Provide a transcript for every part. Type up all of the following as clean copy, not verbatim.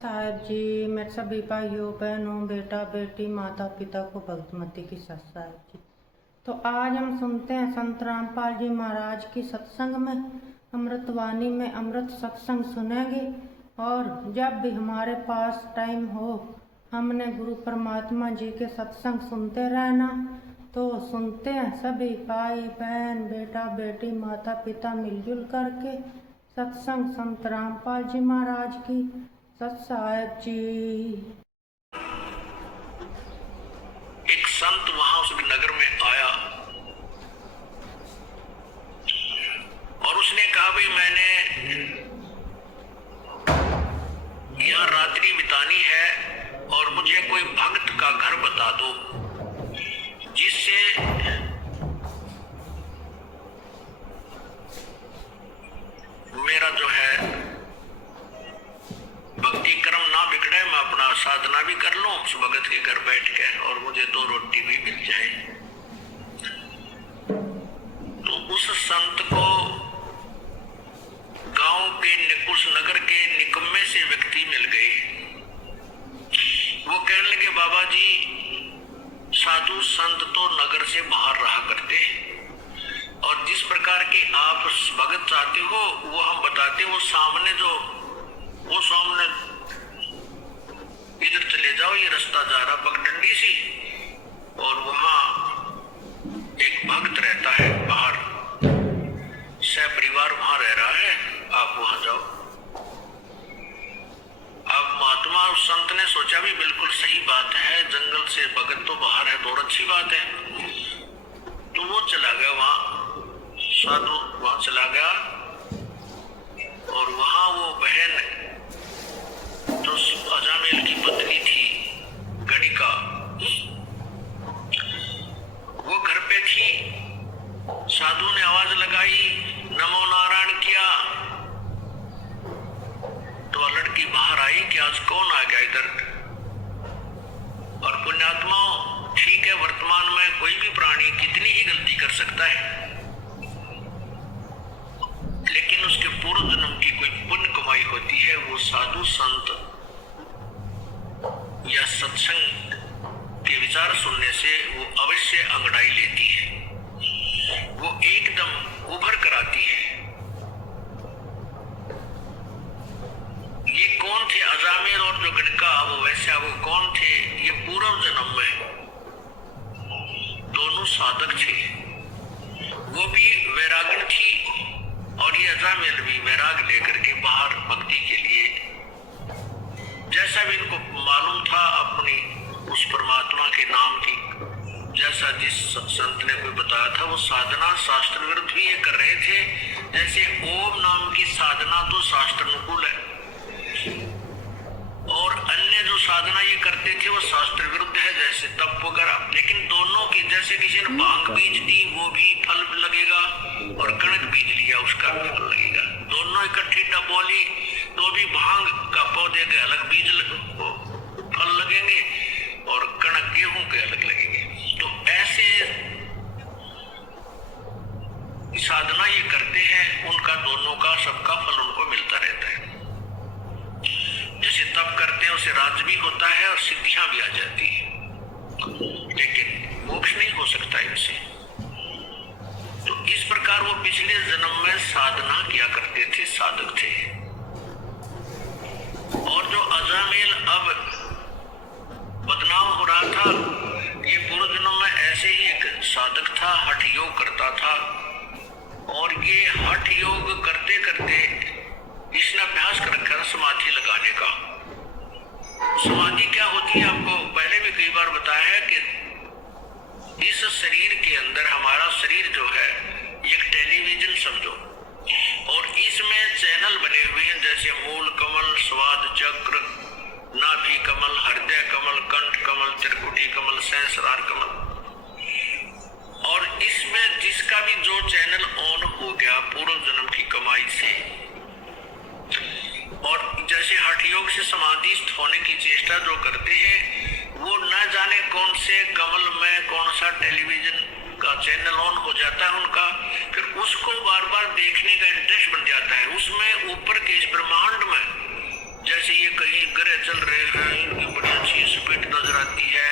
साहब जी, मेरे सभी भाइयों बहनों बेटा बेटी माता पिता को भक्तमती की सत साहब जी। तो आज हम सुनते हैं संत रामपाल जी महाराज की सत्संग में अमृतवाणी में अमृत सत्संग सुनेंगे। और जब भी हमारे पास टाइम हो हमने गुरु परमात्मा जी के सत्संग सुनते रहना। तो सुनते हैं सभी भाई बहन बेटा बेटी माता पिता मिलजुल करके सत्संग संत रामपाल जी महाराज की सत साहब जी। एक संत वहां उस नगर में आया और उसने कहा भाई मैंने यहाँ रात्रि बितानी है और मुझे कोई भक्त का घर बता दो जिससे मेरा जो है भक्ति क्रम ना बिगड़े, मैं अपना साधना भी कर लूं उस भगत के घर बैठ के और मुझे 2 रोटी भी मिल जाए। तो उस संत को गांव के उस नगर के निकम्मे से व्यक्ति मिल गए। वो कहने लगे बाबा जी साधु संत तो नगर से बाहर रहा करते और जिस प्रकार के आप भगत चाहते हो वो हम बताते, वो सामने इधर चले जाओ, ये रास्ता जा रहा पगडंडी सी और वहां एक भक्त रहता है बाहर, परिवार वहां रह रहा है, आप वहां जाओ। अब महात्मा उस संत ने सोचा भी बिल्कुल सही बात है, जंगल से भगत तो बाहर है तो अच्छी बात है। तो वो चला गया वहां, साधु वहां चला गया और वहां वो बहन जो अजामेल की पत्नी थी गणिका, वो घर पे थी। साधु ने आवाज लगाई, नमो नारायण किया तो लड़की बाहर आई कि आज कौन आ गया इधर। और पुण्यात्मा ठीक है, वर्तमान में कोई भी प्राणी कितनी ही गलती कर सकता है, लेकिन उसके पूर्व जन्म की कोई पुण्य कमाई होती है। वो साधु संत या सत्संग के विचार सुनने से वो अवश्य अंगड़ाई लेती है, वो एकदम उभर कर आती है। ये कौन थे अजामेल और जो गणिका वो वैसा, वो कौन थे, ये पूर्व जन्म में दोनों साधक थे। वो भी वैरागण थी और ये अजामेल भी वैराग लेकर के बाहर भक्ति के लिए, जैसा भी इनको मालूम था अपनी उस परमात्मा के नाम की, जैसा जिस संत ने कोई बताया था, वो साधना शास्त्र विरुद्ध भी ये कर रहे थे। जैसे ओम नाम की साधना तो शास्त्र अनुकूल है और अन्य जो साधना ये करते थे वो शास्त्र विरुद्ध है, जैसे तप वगैरह। लेकिन दोनों की, जैसे किसी ने भांग बीज दी वो भी फल लगेगा और कणक बीज लिया उसका भी फल लगेगा। दोनों इकट्ठी डबोली तो भी भांग का पौधे के अलग बीज फल लगेंगे और कणक गेहूं के अलग लगेंगे। तो ऐसे साधना ये करते हैं, उनका दोनों का सबका फल उनको मिलता रहता है। जैसे तप करते हैं उसे राज्य भी होता है और सिद्धियां भी आ जाती है, लेकिन मोक्ष नहीं हो सकता इनसे। तो इस प्रकार वो पिछले जन्म में साधना किया करते थे, साधक थे। और जो अजामेल अब बदनाम हो रहा था, ये पूर्व जन्म में ऐसे ही एक साधक था, हठ योग करता था। और ये हठ योग करते करते इसने अभ्यास कर रखा था समाधि लगाने का। समाधि क्या होती है आपको पहले भी कई बार बताया है कि इस शरीर के अंदर, हमारा शरीर जो है एक टेलीविजन समझो, और इसमें चैनल बने हुए हैं, जैसे मूल कमल, स्वाद चक्र, नाभि कमल, हृदय कमल, कंठ कमल, त्रिकुटी कमल, सहस्रार कमल। और इसमें जिसका भी जो चैनल ऑन हो गया पूर्व जन्म की कमाई से, और जैसे हठ योग से समाधिस्थ होने की चेष्टा जो करते हैं, वो न जाने कौन से कमल में कौन सा टेलीविजन का चैनल ऑन हो जाता है उनका, फिर उसको बार बार देखने का इंटरेस्ट बन जाता है। उसमें ऊपर के इस ब्रह्मांड में जैसे ये कहीं ग्रह चल रहे हैं, इनकी बड़ी अच्छी स्पीड नजर आती है,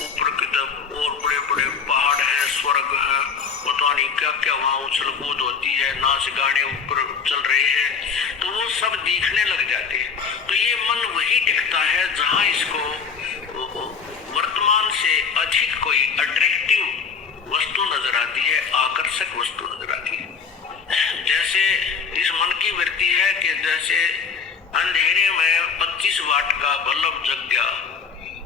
ऊपर की तरफ और बड़े बड़े पहाड़ हैं, स्वर्ग है, पता नहीं क्या क्या वहाँ उछल कूद होती है, नाच गाने ऊपर चल रहे हैं, तो वो सब दिखने लग जाते हैं। तो ये मन वही दिखता है जहाँ इसको वर्तमान से अधिक कोई अट्रैक्टिव वस्तु नजर आती है, आकर्षक वस्तु नजर आती है। जैसे इस मन की वृत्ति है कि जैसे अंधेरे में 25 वाट का बल्ब जग गया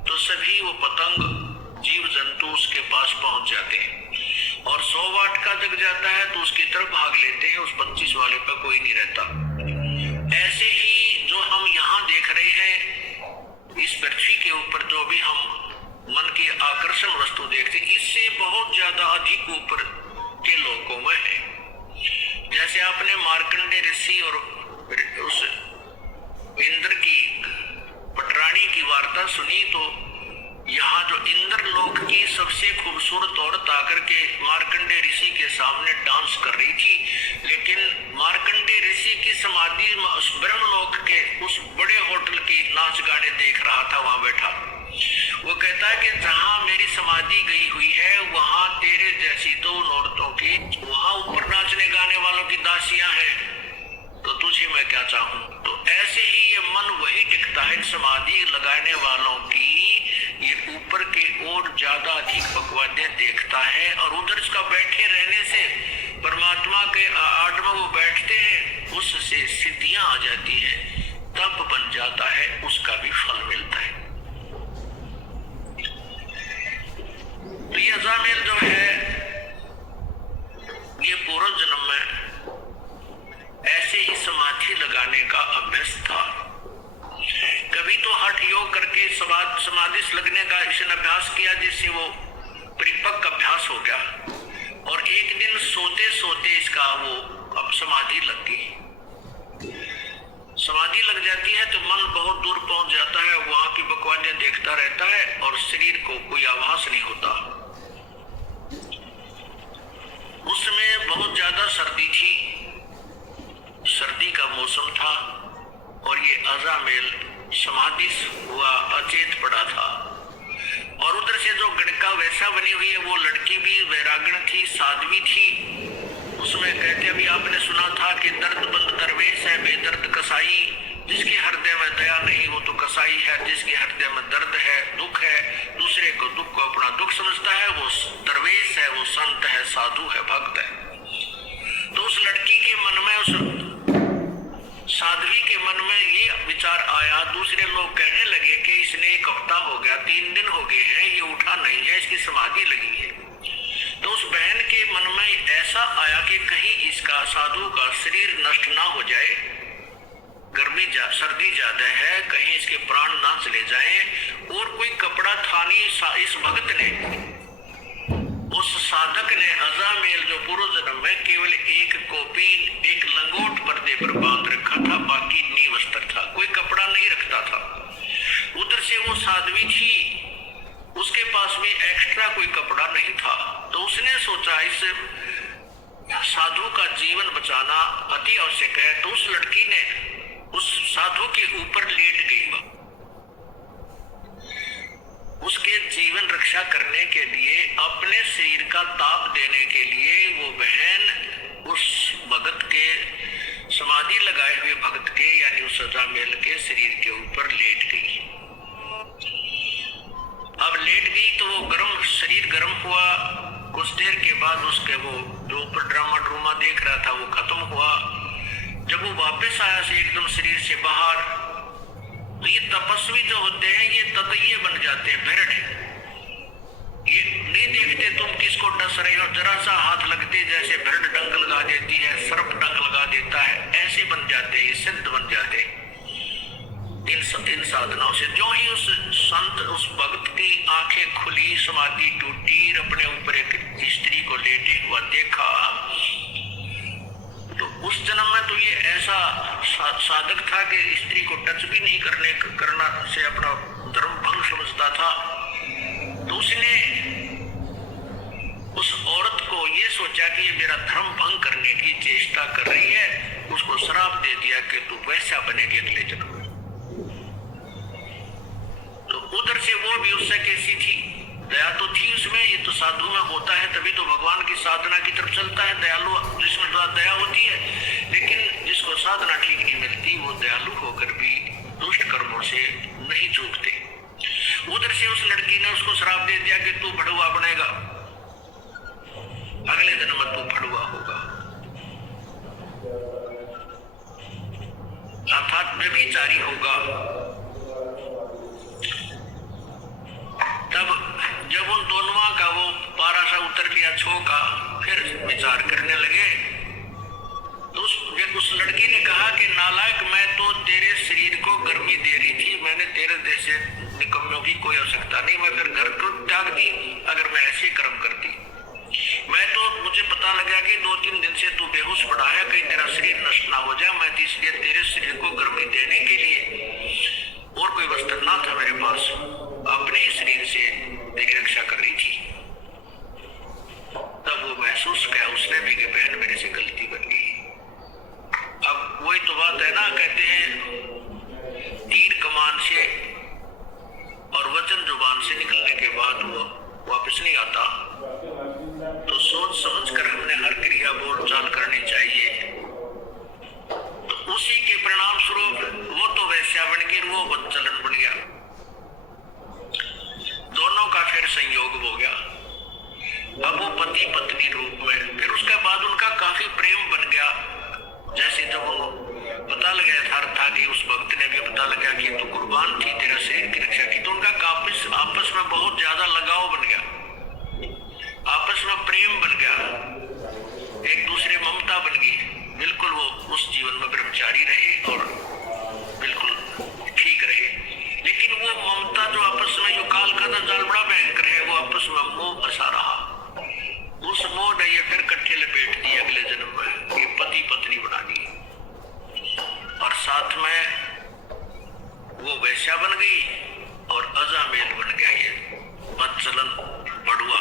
तो सभी वो पतंग जीव जंतु उसके पास पहुंच जाते हैं, और 100 वाट का जग जाता है तो उसकी तरफ भाग लेते हैं, उस 25 वाले पर कोई नहीं रहता। ऐसे ही जो हम यहाँ देख रहे हैं इस पृथ्वी के ऊपर, जो भी हम मन की आकर्षण वस्तु देखते, इससे बहुत ज्यादा अधिक ऊपर के लोगों में है। जैसे आपने मार्कंडे ऋषि और उस इंद्र की पटरानी की वार्ता सुनी, तो यहाँ जो इंद्र लोक की सबसे खूबसूरत औरत आकर के मार्कंडे ऋषि के सामने डांस कर रही थी, लेकिन मार्कंडे ऋषि की समाधि ब्रह्मलोक के उस बड़े होटल की नाच गाने देख रहा था वहां बैठा। वो कहता है कि जहां मेरी समाधि गई हुई है वहां तेरे जैसी तो उन औरतों की, वहां ऊपर नाचने गाने वालों की दासियां हैं, तो तुझे मैं क्या चाहूं। तो ऐसे ही ये मन वही दिखता है, समाधि लगाने वालों की ये ऊपर के और ज्यादा अधिक पकवादे देखता है, और उधर इसका बैठे रहने से परमात्मा के आड़ में वो बैठते हैं, उससे सिद्धियां आ जाती है, तप बन जाता है, उसका भी फल मिलता है। तो ये अजामेल जो है ये पूर्व जन्म में ऐसे ही समाधि लगाने का अभ्यास था। कभी तो हठ योग करके समाधि लगने का इसने अभ्यास किया, जिससे वो परिपक्व अभ्यास हो गया, और एक दिन सोते सोते इसका वो अब समाधि लग गई। समाधि लग जाती है तो मन बहुत दूर पहुंच जाता है, वहां की बकवादियां देखता रहता है और शरीर को कोई आभास नहीं होता। उस समय बहुत ज्यादा सर्दी थी, सर्दी का मौसम था, और ये अजामेल समाधि हुआ अचेत पड़ा था। और उधर से जो गणका वैसा बनी हुई है वो लड़की भी वैरागण थी, साध्वी थी। उसमें कहते अभी आपने सुना था कि दर्दबंद दरवेश है बेदर्द कसाई, जिसके हृदय में दया नहीं वो तो कसाई है, जिसके हृदय में दर्द है दुख है, दूसरे को दुख को अपना दुख समझता है, वो दरवेश है, वो संत है, साधु है, भक्त है। तो उस लड़की के मन में, उस साध्वी के मन में ये विचार आया, दूसरे लोग कहने लगे कि इसने 1 हफ्ता हो गया, 3 दिन हो गए हैं, ये उठा नहीं है, इसकी समाधि लगी है। तो उस बहन के मन में ऐसा आया कि कहीं इसका साधु का शरीर नष्ट ना हो जाए, सर्दी ज्यादा है, कहीं इसके प्राण ना चले जाएं। और कोई कपड़ा था नहीं, इस भक्त ने, उस साधक ने अजामेल जो पूर्व जन्म में केवल एक कॉपी, एक लंगोट पर्दे पर बांध रखा था, बाकी नीवस्त्र था, कोई कपड़ा नहीं रखता था। उधर से वो साध्वी थी, उसके पास भी एक्स्ट्रा कोई कपड़ा नहीं था। तो उसने सोचा इस साधु का जीवन बचाना अति आवश्यक है, तो उस लड़की ने उस साधु के ऊपर लेट गई। उसके जीवन रक्षा करने के लिए, अपने शरीर का ताप देने के लिए वो बहन उस भगत के, समाधि लगाए हुए भगत के, यानी उस अजामेल के शरीर के ऊपर लेट गई। अब लेट गई तो वो गर्म, शरीर गर्म हुआ। कुछ देर के बाद उसके वो जो ऊपर ड्रामा देख रहा था वो खत्म हुआ। जब वो वापस आया से एकदम शरीर से बाहर, तो ये तपस्वी जो होते हैं ये ततैये बन जाते हैं, भेड़। ये नहीं देखते तुम किसको डस रहे हो, जरा सा हाथ लगते जैसे भेड़ डंक लगा देती है, सर्प डंक लगा देता है, ऐसे बन जाते हैं, ये सिद्ध बन जाते हैं इन साधनाओं से। जो ही उस संत, उस भक्त की आंखें खुली, समाधि टूटी, अपने ऊपर एक स्त्री को लेटे हुआ देखा, तो उस जन्म में तो ये ऐसा साधक था कि स्त्री को टच भी नहीं करना से अपना धर्म भंग समझता था। तो उसने उस औरत को ये सोचा कि ये मेरा धर्म भंग करने की चेष्टा कर रही है, उसको श्राप दे दिया कि तू वैसा बनेगी अगले जन्म में। वो भी उससे कैसी थी, दया तो थी उसमें। ये तो साधु में होता है, तभी तो भगवान की साधना की तरफ चलता है, दयालु जिसमें तो दया होती है। लेकिन जिसको साधना ठीक नहीं मिलती वो दयालु होकर भी दुष्ट कर्मों से नहीं चूकते। उधर से उस लड़की ने उसको श्राप दे दिया कि तू भड़ुआ बनेगा, अगले दिन में तू भड़ुआ होगा, अर्थात व्यभिचारी होगा। तब जब उन दोनों का वो पारा सा उतर लिया छो का, फिर विचार करने लगे। तो उस लड़की ने कहा कि नालायक, मैं तो तेरे शरीर को गर्मी दे रही थी, मैंने तेरे जैसे निकम्मों की कोई आवश्यकता नहीं, मैं फिर घर को त्याग दी अगर मैं ऐसे कर्म करती। मैं तो मुझे पता लगा कि 2-3 दिन से तू बेहोश पड़ा है, कहीं तेरा शरीर नष्ट ना हो जाए, मैं तो इसलिए तेरे शरीर को गर्मी देने के लिए और कोई वस्त्र ना था मेरे पास, अपने ही शरीर से तेरी रक्षा कर रही थी। तब वो महसूस किया उसने भी कि बहन मेरे से गलती बन गई। अब वही तो बात है ना, कहते हैं तीर कमान से और वचन जुबान से निकलने के बाद वो वापस नहीं आता। तो सोच समझ कर हमने हर क्रिया बोल चाल करनी चाहिए। तो उसी के परिणाम स्वरूप वो तो वैश्या बन गई, वो बदचलन बन गया, दोनों का फिर संयोग हो गया। अब वो पति पत्नी रूप में, फिर उसके बाद उनका काफी प्रेम बन गया। जैसे जब वो पता लगा था कि उस भक्त ने भी पता लगा कि तू कुर्बान थी तेरा शरीर की रक्षा की, तो उनका आपस में बहुत ज्यादा लगाव बन गया, आपस में प्रेम बन गया, एक दूसरे ममता बन गई। बिल्कुल वो उस जीवन में ब्रह्मचारी रहे और बिल्कुल ठीक रहे। लेकिन वो ममता जो आपस में यो काल का जाल बड़ा भयंकर है, वो आपस में मोह फंसा रहा। उस मोह ने ये फिर कट्ठे लपेट दिए अगले जन्म में, ये पति पत्नी बना दी और साथ में वो वैश्या बन गई और अजामेल बन गया ये बदचलन बड़ुआ।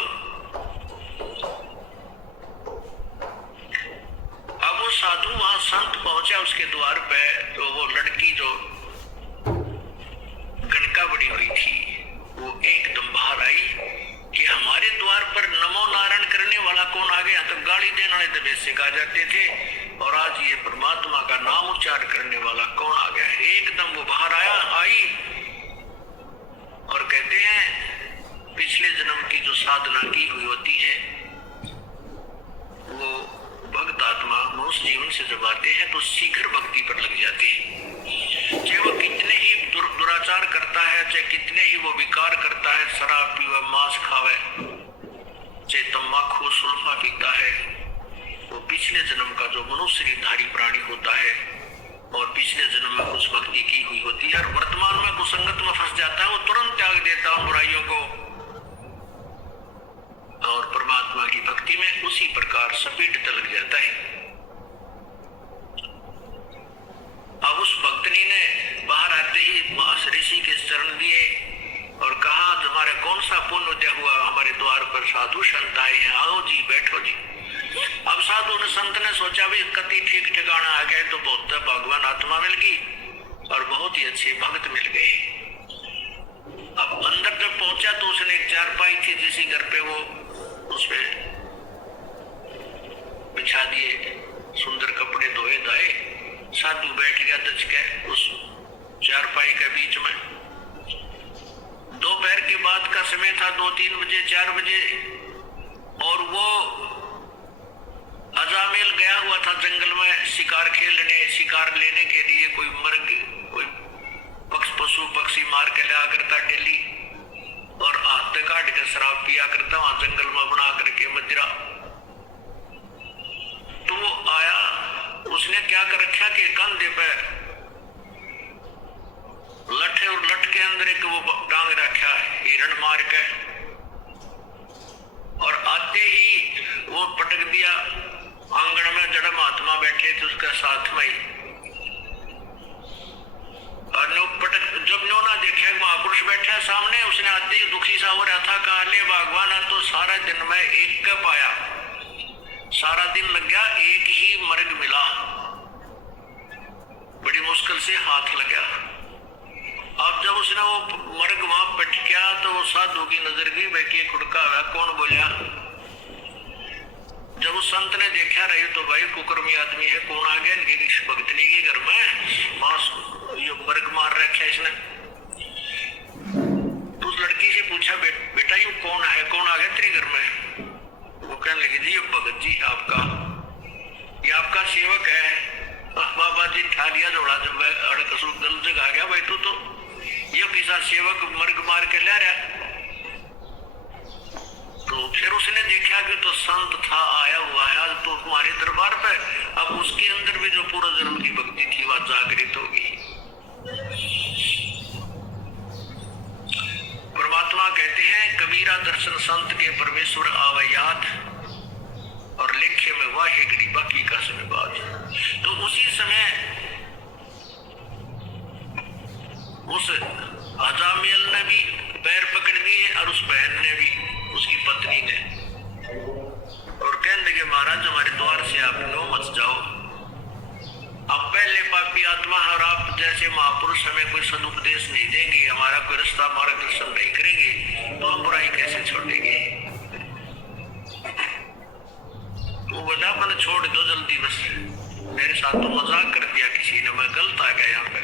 अब वो साधु वहां संत पहुंचा उसके द्वार पे, तो वो लड़की जो गणका बड़ी हुई थी वो एकदम बाहर आई कि हमारे द्वार पर नमो नारायण करने वाला कौन आ गया। तो गाली देने वाले तो बेसिक आ जाते थे और आज ये परमात्मा का नाम उच्चार करने वाला कौन आ गया। एकदम वो बाहर आई और कहते हैं पिछले जन्म की जो साधना की हुई होती है वो भक्त आत्मा मनुष्य जीवन से जब आते हैं तो शीघ्र भक्ति पर लग जाते हैं। चाहे वो कितने ही दुराचार करता है, चाहे कितने ही वो विकार करता है, शराब पीवे, मांस खावे, चाहे तम्बाकू सुल्फा पीता है, वो पिछले जन्म का जो मनुष्य शरीरधारी प्राणी होता है और पिछले जन्म में कुछ भक्ति की हुई होती है और वर्तमान में कुसंगत में फंस जाता है, वो तुरंत त्याग देता है बुराइयों को और परमात्मा की भक्ति में उसी प्रकार सपीटता लग जाता है। अब उस भक्तनी ने बाहर आते ही ऋषि के चरण दिए और कहा तुम्हारे कौन सा पुण्य उदय हुआ, हमारे द्वार पर साधु संत आए हैं, आओ जी बैठो जी। अब साधु ने संत ने सोचा भी कति ठीक ठिकाना आ गए तो बहुत भगवान आत्मा मिल गई और बहुत ही अच्छे भक्त मिल गए। अब अंदर जब पहुंचा तो उसने एक चारपाई थी जिसी घर पे वो उस पे बिछा दिए, सुंदर कपड़े धोए धाए, साधु बैठ गया दच के उस चारपाई के बीच में। दोपहर के बाद का समय था, 2-3 बजे 4 बजे, और वो अजामेल गया हुआ था जंगल में शिकार खेलने, शिकार लेने के लिए। कोई मर्ग, कोई पशु पक्षी मार के लिया करता डेली और हाथ काट के शराब पिया करता वहां जंगल में बना करके मदिरा। तो वो आया, उसने क्या कर रखा कि कंधे पे लठे और लठ के अंदर एक वो टांग रखा हिरण मार के, और आते ही वो पटक दिया आंगन में। जड़ महात्मा बैठे थे उसके साथ में ही, और जब न्योना देखा महापुरुष बैठा सामने, उसने आते ही दुखी सा हो रहा था, कहा ले भगवान तो सारा दिन में एक का पाया, सारा दिन लग गया, एक ही मर्ग मिला, बड़ी मुश्किल से हाथ लगा। अब जब उसने वो मर्ग वहां पटकिया तो वो साधु की नजर गई, भाई के खुड़का हुआ कौन बोलिया। जब उस संत ने देखा रही तो भाई कुकर्मी आदमी है, कौन आ गया इनकी भक्तनी के घर में, मांस ये मर्ग मार रखा इसने। तो उस लड़की से पूछा, बेटा ये कौन है, कौन आ गया तेरे घर में। वो कहने लगी, जी ये भगत जी आपका, ये आपका सेवक है। बाबा जी थालिया जोड़ा, जब अड़कसू गल जग आ गया भाई तू तो ये किसा सेवक मर्ग मार के ले रहा। तो फिर उसने देखा कि तो संत था आया हुआ है आज तो तुम्हारे दरबार पे, अब उसके अंदर भी जो पूर्व जन्म की भक्ति थी वह जागृत होगी। परमात्मा कहते हैं, कबीरा दर्शन संत के परमेश्वर आवे याद, और लेखे में वाहे घड़ी बाकी का समय बाद। तो उसी समय उस अजामेल ने भी पैर पकड़ लिए और उस बहन ने भी, उसकी पत्नी ने, और कहने लगे महाराज हमारे द्वार से आप नो मत जाओ, अब पहले पापी आत्मा और आप जैसे महापुरुष हमें कोई सदुपदेश नहीं देंगे, हमारा कोई रास्ता मार्गदर्शन नहीं करेंगे तो हम बुराई कैसे छोड़ेंगे। वो बोला मैंने छोड़ दो जल्दी, बस मेरे साथ तो मजाक कर दिया किसी ने, मैं गलत आ गया यहाँ पे।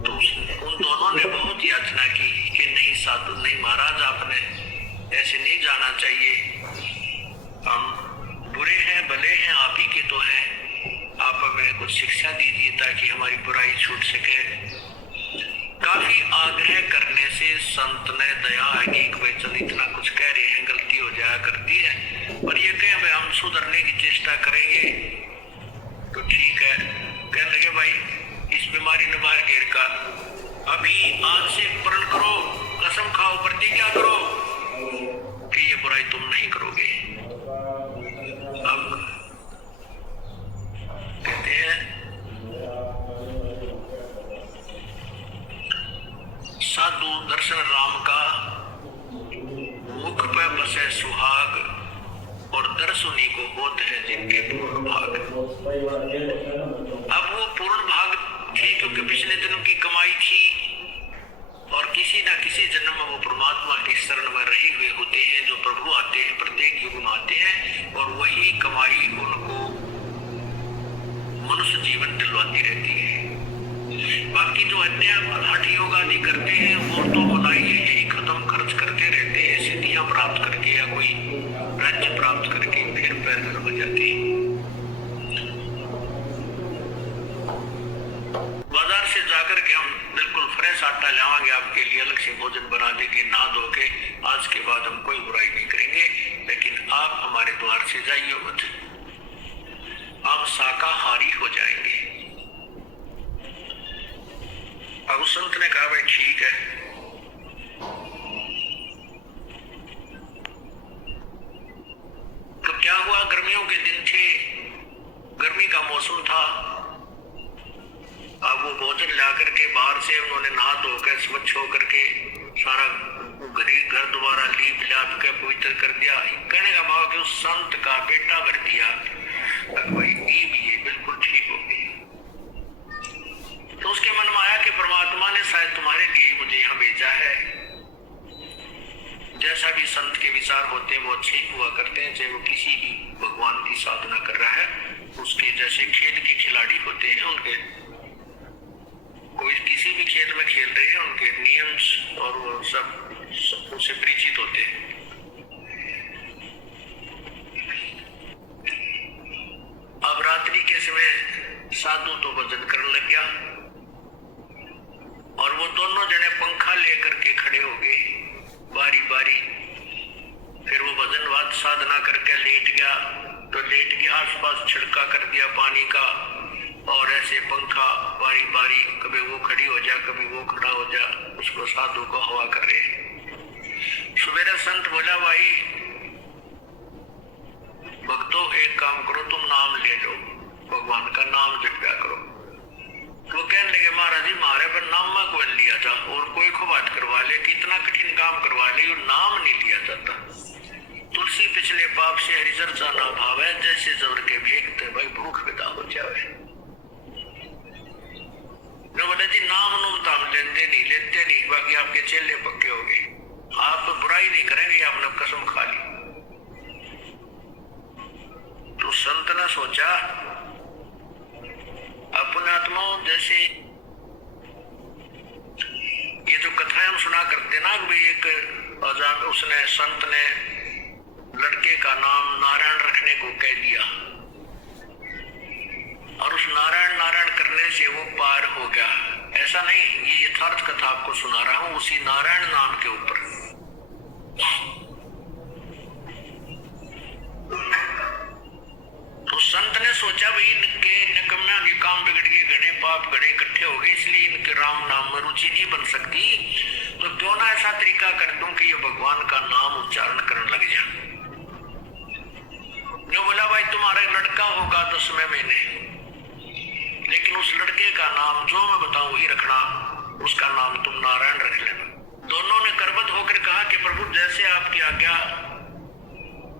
तो उन दोनों ने बहुत याचना की कि नहीं साधु नहीं महाराज आपने ऐसे नहीं जाना चाहिए, हम बुरे हैं भले हैं आप ही के तो हैं, आप हमें कुछ शिक्षा दीजिए ताकि हमारी बुराई छूट सके। काफी आग्रह करने से संत ने दया आगे भाई चल इतना कुछ कह रहे हैं, गलती हो जाया करती है, पर ये कहें भाई हम सुधरने की चेष्टा करेंगे तो ठीक है। कहने लगे भाई इस बीमारी ने बाहर घेर का, अभी आज से प्रण करो, कसम खाओ, प्रतिज्ञा करो कि ये बुराई तुम नहीं करोगे। अब कहते हैं साधु दर्शन राम का, मुख पे बसे सुहाग, और दर्शनी को होते हैं जिनके पूर्ण भाग। अब वो पूर्ण भाग थी क्योंकि पिछले जन्म की कमाई थी, और किसी ना किसी जन्म में वो परमात्मा के शरण में रहे हुए होते हैं, जो प्रभु आते हैं प्रत्येक युग में आते हैं, और वही कमाई उनको मनुष्य जीवन दिलवाती रहती है। बाकी जो अन्य हठ योग आदि करते हैं वो तो भलाई यही खत्म खर्च करते रहते हैं, सिद्धियां प्राप्त करके या कोई राज्य प्राप्त करके फिर पैर हो जाते हैं। बाजार से जाकर के हम बिल्कुल फ्रेश आटा लावांगे आपके लिए, अलग से भोजन बना देंगे, नहा धो के, आज के बाद हम कोई बुराई नहीं करेंगे, लेकिन आप हमारे द्वार से जाइए मत, आप शाकाहारी हो जाएंगे। अब उस संत ने कहा भाई ठीक है। तो क्या हुआ, गर्मियों के दिन थे, गर्मी का मौसम था। अब वो भोजन ला करके बाहर से उन्होंने नहा धोकर स्वच्छ होकर के सारा घर दोबारा लीप लाप के पवित्र कर दिया। कहने का भाव कि उस संत का बेटा कर दिया, भाई ये बिल्कुल ठीक हो गई। तो उसके मन में आया कि परमात्मा ने शायद तुम्हारे लिए मुझे यहाँ भेजा है। जैसा भी संत के विचार होते हैं वो अच्छे ही हुआ करते हैं, चाहे वो किसी भी भगवान की साधना कर रहा है। उसके जैसे खेल के खिलाड़ी होते हैं, उनके कोई किसी भी खेल में खेल रहे हैं, उनके नियम और वो सब उनसे परिचित होते हैं। अब रात्रि के समय साधु तो भजन करने लग गया, और वो दोनों जने पंखा लेकर के खड़े हो गए बारी बारी। फिर वो भजन वाद साधना करके लेट गया, तो लेट के आसपास छिड़का कर दिया पानी का, और ऐसे पंखा बारी बारी कभी वो खड़ी हो जा कभी वो खड़ा हो जा, उसको साधु को हवा कर रहे। सवेरे संत बोला भाई भक्तों एक काम करो, तुम नाम ले लो, भगवान का नाम जपया करो। वो कहने लगे महाराज जी मारे पर नाम में कोई लिया था, और कोई को बात करवा ले, कितना कठिन काम करवा ले, नाम नहीं लिया जाता। तुलसी पिछले पाप से हरिचर्चा ना भावे, जैसे जबर के भेगते भाई भूख विदा हो जावे। बोले जी नाम नुम ताम लेन लेते नहीं, बाकी आपके चेले पक्के हो गए। आप बुराई नहीं करेंगे, आपने कसम खा ली। तो संत ने सोचा, अपने आत्माओं जैसे ये जो कथाएं हम सुना करते ना, भाई एक उसने संत ने लड़के का नाम नारायण रखने को कह दिया और उस नारायण नारायण करने से वो पार हो गया। ऐसा नहीं, ये यथार्थ कथा आपको सुना रहा हूं उसी नारायण नाम के ऊपर। तो संत ने सोचा भाई इनके निकम्मा के काम बिगड़ के गणे पाप गणे इकट्ठे हो गए, इसलिए इनके राम नाम में रुचि नहीं बन सकती, तो क्यों ना ऐसा तरीका कर दूं कि ये भगवान का नाम उच्चारण करने लग जाए। जो बोला भाई तुम्हारा लड़का होगा 10वें महीने, लेकिन उस लड़के का नाम जो मैं बताऊं वही रखना, उसका नाम तुम नारायण रख लेना। दोनों ने करबद्ध होकर कहा कि प्रभु जैसे आपकी आज्ञा,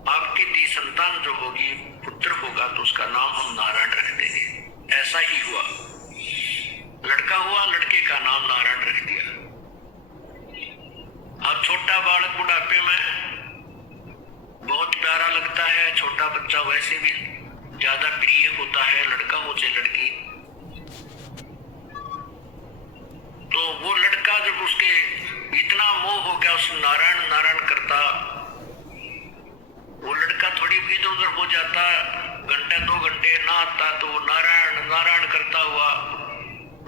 आपकी दी संतान जो होगी पुत्र होगा तो उसका नाम हम नारायण रख देंगे। ऐसा ही हुआ, लड़का हुआ, लड़के का नाम नारायण रख दिया। अब छोटा बालक बुढ़ापे में बहुत प्यारा लगता है, छोटा बच्चा वैसे भी ज्यादा प्रिय होता है, लड़का हो चाहे लड़की। तो वो लड़का जब उसके इतना मोह हो गया, उस नारायण नारायण करता, वो लड़का थोड़ी भी इधर उधर हो जाता, घंटे 2 घंटे ना आता तो वो नारायण नारायण करता हुआ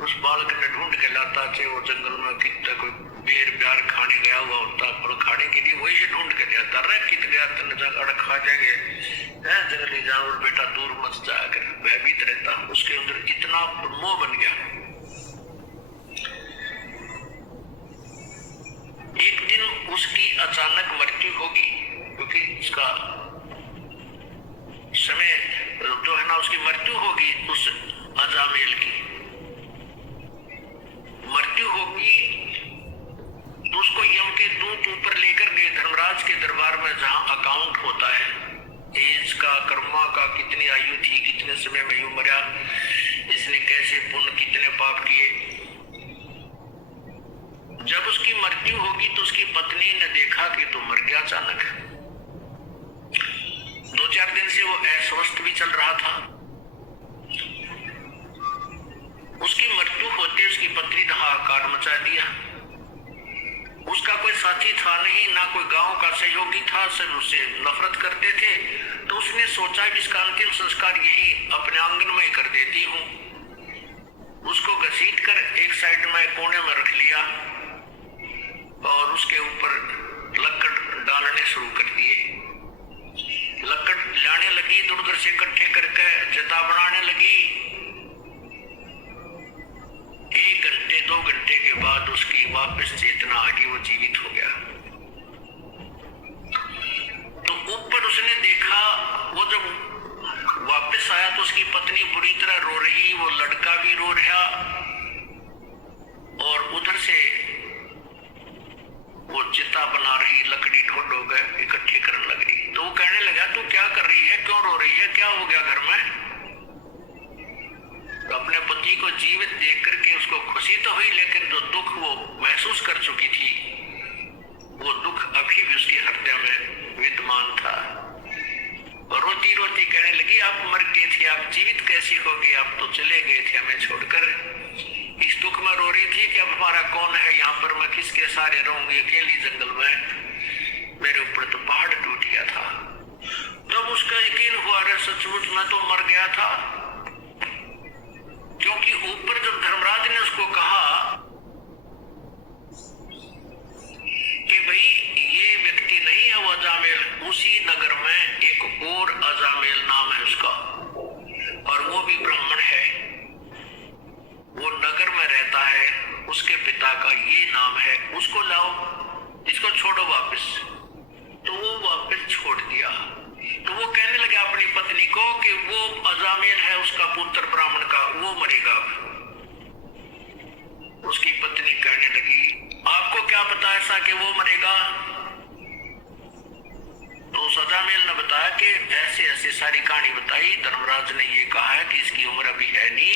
उस बालक ने ढूंढ के लाता, चाहे वो जंगल में कितना कोई बेर प्यार खाने गया हुआ होता, फल खाने के लिए वही से ढूंढ के लाता। रे कित गया तने जाकर खा जाएंगे, जंगली जानवर बेटा दूर मत जाकर, भयभीत रहता। उसके अंदर इतना मोह बन गया। एक दिन उसकी अचानक मृत्यु होगी, क्योंकि उसका समय जो है ना, उसकी मृत्यु होगी, उस अजामेल की मृत्यु होगी। तो उसको यम के दूत ऊपर लेकर गए धर्मराज के दरबार में, जहां अकाउंट होता है एज का, कर्मा का, कितनी आयु थी, कितने समय में यूं मरा, इसने कैसे पुण्य कितने पाप किए। जब उसकी मृत्यु होगी तो उसकी पत्नी ने देखा कि तो मर गया अचानक। 2-4 दिन से वो अस्वस्थ भी चल रहा था। उसकी मृत्यु होते उसकी पत्नी ने हाहाकार मचा दिया। उसका कोई साथी था नहीं, ना कोई गांव का सहयोगी था, सब उससे नफरत करते थे। तो उसने सोचा कि इसका अंतिम संस्कार यही अपने आंगन में कर देती हूं। उसको घसीट कर एक साइड में कोने में रख लिया और उसके ऊपर लकड़ डालने शुरू कर दिए। लकड़ लाने लगी, इधर उधर से इकट्ठे करके चिता बनाने लगी। 1 घंटे 2 घंटे के बाद उसकी वापस चेतना आ गई, वो जीवित हो गया। तो ऊपर उसने देखा, वो जब वापस आया तो उसकी पत्नी बुरी तरह रो रही, वो लड़का भी रो रहा और उधर से वो चिता बना रही, लकड़ी ढोंढ गए इकट्ठी करने लग रही। तो वो कहने लगा तू क्या कर रही है, क्यों रो रही है, क्या हो गया घर में। तो अपने पति को जीवित देख करके उसको खुशी तो हुई, लेकिन जो दुख वो महसूस कर चुकी थी, वो दुख अभी भी उसके हृदय में विद्यमान था। और रोती रोती कहने लगी आप मर गए थे, आप जीवित कैसे हो गए, आप तो चले गए थे हमें छोड़कर। इस दुख में रो रही थी कि अब हमारा कौन है यहाँ पर, मैं किसके सहारे रहूंगी अकेली जंगल में, मेरे ऊपर तो पहाड़ टूट गया था। तब उसका यकीन हुआ रे सचमुच मैं तो मर गया था। क्योंकि ऊपर जब धर्मराज ने उसको कहा कि भाई ये व्यक्ति नहीं है वो अजामेल, उसी नगर में एक और अजामेल नाम है उसका, और वो भी ब्राह्मण है, वो नगर में रहता है, उसके पिता का ये नाम है, उसको लाओ, इसको छोड़ो वापस। तो वो वापस छोड़ दिया। तो वो कहने लगा अपनी पत्नी को कि वो अजामेल है, उसका पुत्र ब्राह्मण का, वो मरेगा। उसकी पत्नी कहने लगी आपको क्या पता ऐसा कि वो मरेगा। तो उस अजामेल ने बताया कि ऐसे ऐसे सारी कहानी बताई। धर्मराज ने ये कहा है कि इसकी उम्र अभी है नहीं,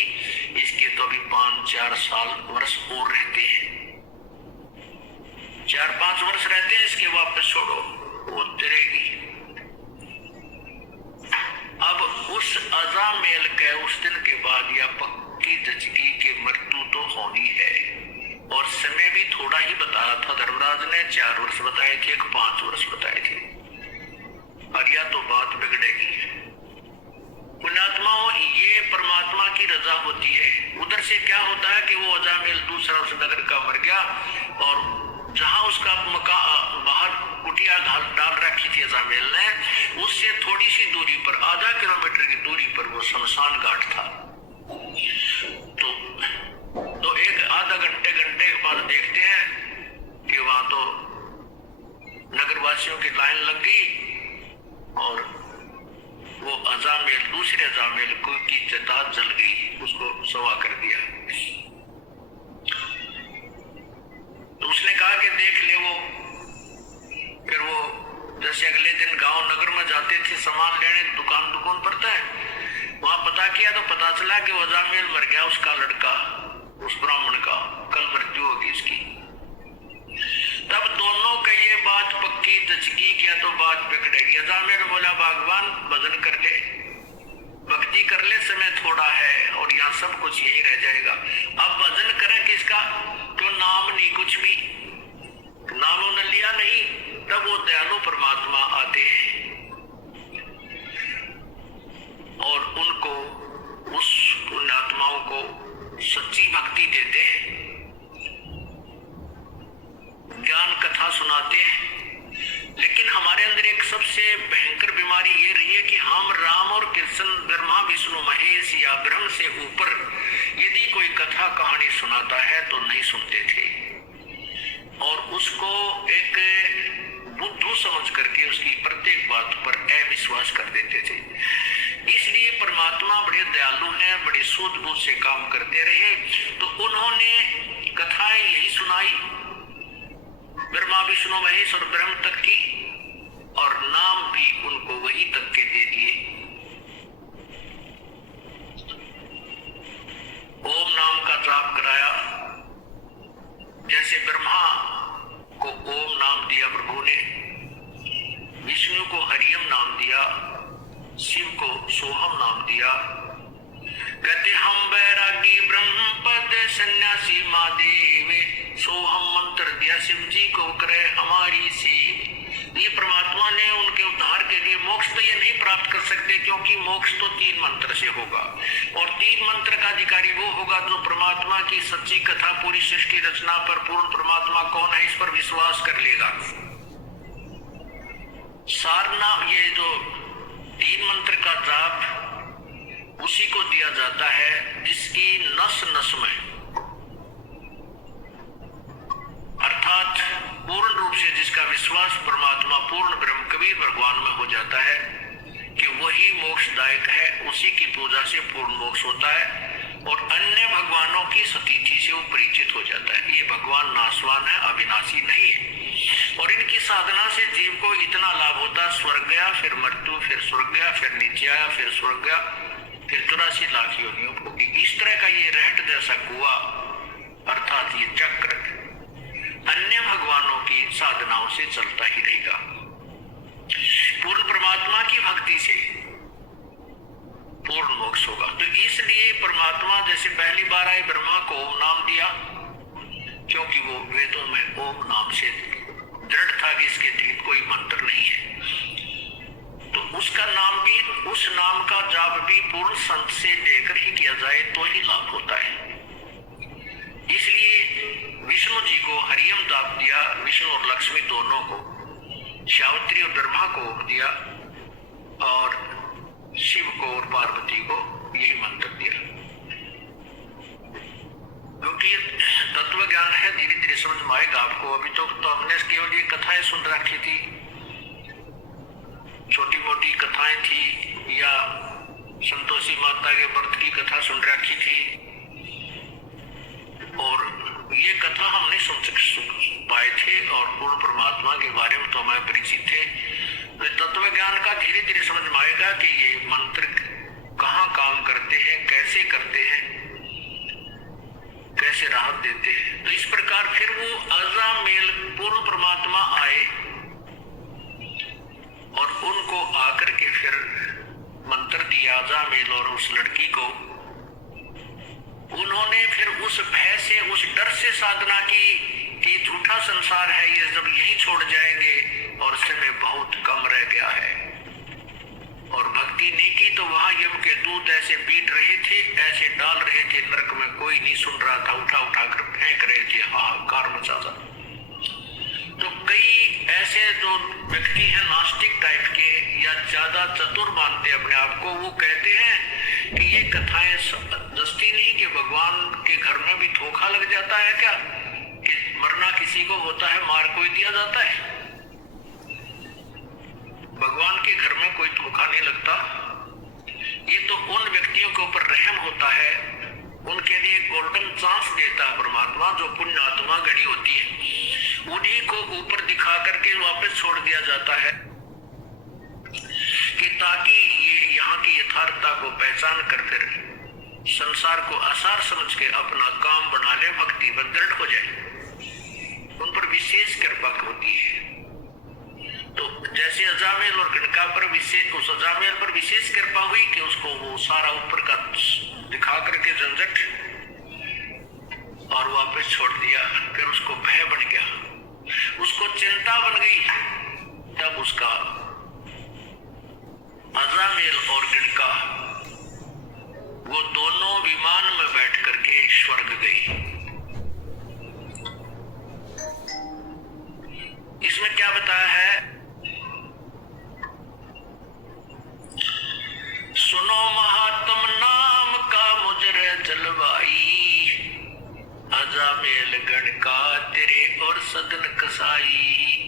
इसके तो अभी 5-4 साल वर्ष और रहते हैं। 4-5 वर्ष रहते हैं, इसके वापस छोड़ो, वो तिरेगी। अब उस अजामेल के उस दिन के बाद या पक्की दचकी के मृत्यु तो होनी है, और समय भी थोड़ा ही बताया था धर्मराज ने। 4 वर्ष बताए थे, 5 वर्ष बताए थे, और या तो बात बिगड़ेगी। पुण्यात्माओं, ये परमात्मा की रजा होती है। उधर से क्या होता है कि वो अजामेल दूसरा उस नगर का मर गया, और जहां उसका बाहर कुटिया डाल रखी थी अजामेल ने, उससे थोड़ी सी दूरी पर, आधा किलोमीटर की दूरी पर वो शमशान घाट था। तो एक आधा घंटे के बाद देखते हैं कि वहां तो नगरवासियों की लाइन लग गई, और वो अजामेल, दूसरे अजामेल को की चिता जल गई, उसको सवा कर दिया। तो उसने कहा कि देख ले वो। फिर वो जैसे अगले दिन गांव नगर में जाते थे सामान लेने, दुकान पर था, वहां पता किया तो पता चला कि वो अजामेल मर गया, उसका लड़का, उस ब्राह्मण का कल मृत्यु होगी इसकी। तब दोनों का ये बात पक्की दचकी, क्या तो बात बिगड़ेगी। अजामेल बोला भगवान भजन कर ले, भक्ति कर ले, समय थोड़ा है और यहाँ सब कुछ यही रह जाएगा। अब भजन करें किसका, तो नाम नहीं, कुछ भी नाम उन्होंने लिया नहीं। तब वो दयालु परमात्मा आते हैं और उनको, उस पुण्यात्माओं को सच्ची भक्ति देते हैं, ज्ञान कथा सुनाते हैं। लेकिन हमारे अंदर एक सबसे भयंकर बीमारी ये रही है कि हम राम और कृष्ण, ब्रह्मा विष्णु महेश या ब्रह्म से ऊपर यदि कोई कथा कहानी सुनाता है तो नहीं सुनते थे, और उसको एक बुद्धू समझ करके उसकी प्रत्येक बात पर अविश्वास कर देते थे। इसलिए परमात्मा बड़े दयालु हैं, बड़े सूझबूझ से काम करते रहे। तो उन्होंने कथाएं यही सुनाई, ब्रह्मा विष्णु महेश और ब्रह्म तक की, और नाम भी उनको वही तक के दे दिए। ओम नाम का जाप कराया। जैसे ब्रह्मा को ओम नाम दिया प्रभु ने, विष्णु को हरियम नाम दिया, शिव को सोहम नाम दिया। कहते हम बैरागी ब्रह्म पद सन्यासी महादेव, सोहम मंत्र दिया शिव जी को, करे हमारी सेव। ये परमात्मा ने उनके उद्धार के लिए, मोक्ष तो ये नहीं प्राप्त कर सकते, क्योंकि मोक्ष तो 3 मंत्र से होगा, और 3 मंत्र का अधिकारी वो होगा जो परमात्मा की सच्ची कथा, पूरी सृष्टि रचना पर पूर्ण परमात्मा कौन है इस पर विश्वास कर लेगा। सारना, ये जो 3 मंत्र का जाप उसी को दिया जाता है जिसकी नस नस में, अर्थात पूर्ण रूप से जिसका विश्वास परमात्मा पूर्ण ब्रह्म कबीर भगवान में हो जाता है कि वही मोक्षदायक है, उसी की पूजा से पूर्ण मोक्ष होता है, और अन्य भगवानों की सतीथि से वो परिचित हो जाता है। ये भगवान नाशवान है, अविनाशी नहीं है, और इनकी साधना से जीव को इतना लाभ होता है, स्वर्ग गया, फिर मृत्यु, फिर स्वर्ग गया, फिर नीचे आया, फिर स्वर्ग गया, फिर 84 लाख योनियों भोगी। इस तरह का ये रहट जैसा कुआ, अर्थात ये चक्र अन्य भगवानों की साधनाओं से चलता ही रहेगा। पूर्ण परमात्मा की भक्ति से पूर्ण मोक्ष होगा। तो इसलिए परमात्मा जैसे पहली बार आए, ब्रह्मा को ओम नाम दिया, क्योंकि वो वेदों में ओम नाम से दृढ़ था कि इसके अतिरिक्त कोई मंत्र नहीं है। तो उसका नाम भी, उस नाम का जाप भी पूर्ण संत से लेकर ही किया जाए तो ही लाभ होता है। इसलिए विष्णु जी को हरियम जाप दिया, विष्णु और लक्ष्मी दोनों को, सावित्री और ब्रह्मा को दिया, और शिव को और पार्वती को यही मंत्र दिया। क्योंकि तत्व ज्ञान है, धीरे धीरे समझ में आएगा आपको। अभी तो हमने केवल ये कथाएं सुन रखी थी, छोटी मोटी कथाएं थी, या संतोषी माता के व्रत की कथा सुन रखी थी, और ये कथा हम नहीं सुन पाए थे, और पूर्ण परमात्मा के बारे में तो हमें परिचित थे। तो तत्व ज्ञान का धीरे धीरे समझ में आएगा कि ये मंत्र कहाँ काम करते हैं, कैसे करते हैं, कैसे राहत देते हैं। तो इस प्रकार फिर वो अजामेल पूर्ण परमात्मा आए और उनको आकर के फिर मंत्र दिया अजामेल और उस लड़की को। उन्होंने फिर उस भय से, उस डर से साधना की कि झूठा संसार है, ये जब यही छोड़ जाएंगे और समय बहुत कम रह गया है। और भक्ति नहीं की तो वहां यम के दूत ऐसे पीट रहे थे, ऐसे डाल रहे थे नरक में, कोई नहीं सुन रहा था, उठा उठा कर फेंक रहे थे, हाहाकार मचा था। तो कई ऐसे जो व्यक्ति हैं नास्तिक टाइप के या ज्यादा चतुर मानते अपने आप को, वो कहते हैं कि ये कथाएं दस्ती नहीं कि भगवान के घर में भी धोखा लग जाता है क्या, कि मरना किसी को होता है, मार कोई दिया जाता है। भगवान के घर में कोई धोखा नहीं लगता। ये तो उन व्यक्तियों के ऊपर रहम होता है, उनके लिए गोल्डन चांस देता है परमात्मा, जो पुण्य आत्मा गणी होती है, उन्हीं को ऊपर दिखा करके वापस छोड़ दिया जाता है कि ताकि ये यहाँ की यथार्थता को पहचान कर फिर संसार को आसार समझ के अपना काम बना ले, भक्ति में दृढ़ हो जाए। उन पर विशेष कृपा होती है। तो जैसे अजामेल और गणका पर विशेष, उस अजामेल पर विशेष कृपा हुई कि उसको वो सारा ऊपर का दिखा करके झंझट और वापस छोड़ दिया। फिर उसको भय बन गया, उसको चिंता बन गई। तब उसका अजामेल और गणका वो दोनों विमान में बैठ करके स्वर्ग गई। इसमें क्या बताया है, सुनो महात्म नाम का मुजरे जलवाई, अजामेल गणका तेरे और सदन कसाई।